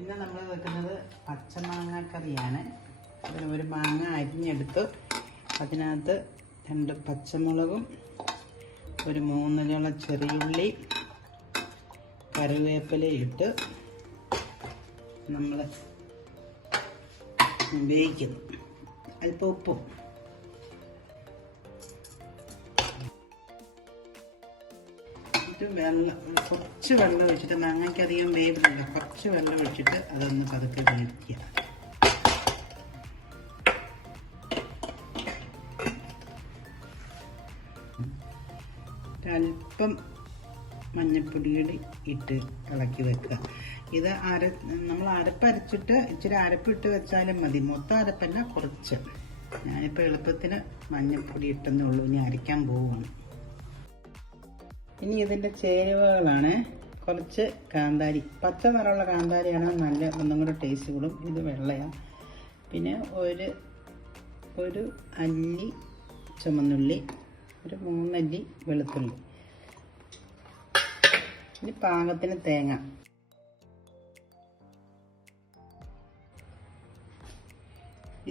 ഇന്ന് നമ്മൾ വെക്കുന്നത് പച്ചമാങ്ങ കറിയാണ്. അതിന് ഒരു മാങ്ങ അരിഞ്ഞെടുത്ത് അതിനകത്ത് 2 പച്ചമുളകും ഒരു 3 ഇല ചെറിയുള്ളി കറിവേപ്പില ഇട്ട് നമ്മൾ വേവിക്കുന്നു. അല്പം ഉപ്പും കുറച്ച് വെള്ളം ഒഴിച്ചിട്ട്, മാങ്ങയ്ക്ക് അധികം വേവില്ല, കുറച്ച് വെള്ളം ഒഴിച്ചിട്ട് അതൊന്ന് പതുക്കെ വേവിക്കുക. അല്പം മഞ്ഞൾപ്പൊടിയുടെ ഇട്ട് ഇളക്കി വെക്കുക. ഇത് നമ്മൾ അരപ്പരച്ചിട്ട് ഇച്ചിരി അരപ്പിട്ട് വെച്ചാലും മതി, മൊത്തം അരപ്പല്ല, കുറച്ച്. ഞാനിപ്പോൾ എളുപ്പത്തിന് മഞ്ഞൾപ്പൊടി ഇട്ടെന്നേ ഉള്ളൂ, ഇനി അരയ്ക്കാൻ പോവുകയാണ്. ഇനി ഇതിൻ്റെ ചേരുവകളാണ്. കുറച്ച് കാന്താരി, പച്ച നിറമുള്ള കാന്താരിയാണ് ഒന്നും കൂടെ ടേസ്റ്റ് കൂടും. ഇത് വെള്ളയാണ്. പിന്നെ ഒരു അല്ലി ചുമന്നുള്ളി, ഒരു 3 അല്ലി വെളുത്തുള്ളി. ഇനി പാകത്തിന് തേങ്ങ,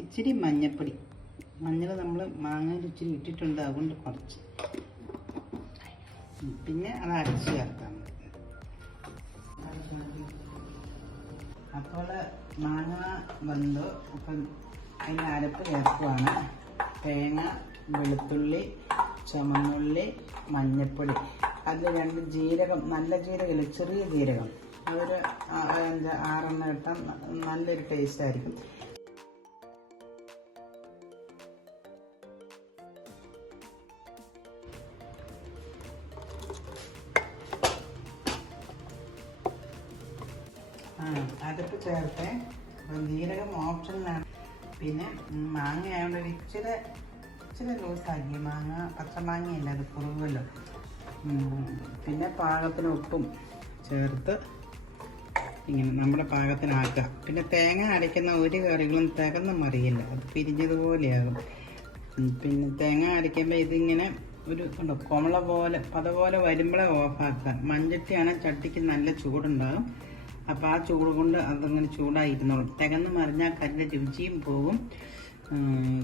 ഇച്ചിരി മഞ്ഞൾപ്പൊടി. മഞ്ഞൾ നമ്മൾ മാങ്ങയിൽ ഇച്ചിരി ഇട്ടിട്ടുണ്ട്, അതുകൊണ്ട് കുറച്ച്. പിന്നെ അത് അരച്ച് ചേർക്കാം. അപ്പോൾ മാങ്ങ വന്നു. അപ്പം അതിന് അരപ്പ് ചേർക്കുവാണ്. തേങ്ങ, വെളുത്തുള്ളി, ചുമന്നുള്ളി, മഞ്ഞൾപ്പൊടി, അതിൽ 2 ജീരകം, നല്ല ജീരകമില്ല, ചെറിയ ജീരകം, അതൊരു 5-6 ഇട്ടാൽ നല്ലൊരു ടേസ്റ്റ് ആയിരിക്കും. അരപ്പ് ചേർത്ത്. അപ്പം ജീരകം ഓപ്ഷനിലാണ്. പിന്നെ മാങ്ങ ആയതുകൊണ്ട് ഇച്ചിരി ലൂസാക്കി. മാങ്ങ പച്ചമാങ്ങയല്ല, അത് കുറുകുമല്ലോ. പിന്നെ പാകത്തിന് ഉപ്പും ചേർത്ത് ഇങ്ങനെ നമ്മുടെ പാകത്തിനാക്കുക. പിന്നെ തേങ്ങ അരയ്ക്കുന്ന ഒരു കറികളും തികന്ന് മറിയില്ല, അത് പിരിഞ്ഞതുപോലെയാകും. പിന്നെ തേങ്ങ അരയ്ക്കുമ്പോൾ ഇതിങ്ങനെ ഒരു കൊമള പോലെ പതപോലെ വരുമ്പോഴേ ഓഫാക്കുക. മൺചട്ടിയാണ്, ചട്ടിക്ക് നല്ല ചൂടുണ്ടാകും. അപ്പോൾ ആ ചൂട് കൊണ്ട് അതങ്ങനെ ചൂടായിരുന്നോളും. തികന്ന് മറിഞ്ഞാൽ കറിയുടെ രുചിയും പോകും,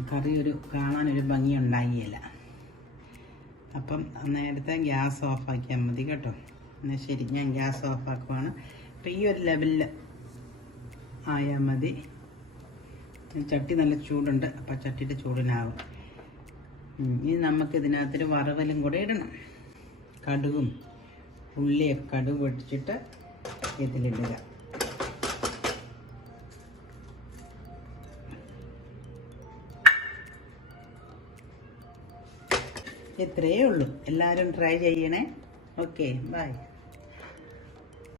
കറി കാണാനൊരു ഭംഗി ഉണ്ടാകില്ല. അപ്പം നേരത്തെ ഗ്യാസ് ഓഫാക്കിയാൽ മതി കേട്ടോ. എന്നാൽ ശരി, ഞാൻ ഗ്യാസ് ഓഫാക്കുവാണ്. അപ്പം ഈ ഒരു ലെവലിൽ ആയാൽ മതി. ചട്ടി നല്ല ചൂടുണ്ട്, അപ്പം ചട്ടിയുടെ ചൂടിനാകും. ഇനി നമുക്കിതിനകത്തൊരു വറവലും കൂടെ ഇടണം. കടുകും ഉള്ളിയൊക്കെ കടുക് പൊട്ടിച്ചിട്ട് ഇതിലിടുക. ഇത്രയേ ഉള്ളൂ. എല്ലാവരും ട്രൈ ചെയ്യണേ. Okay, by.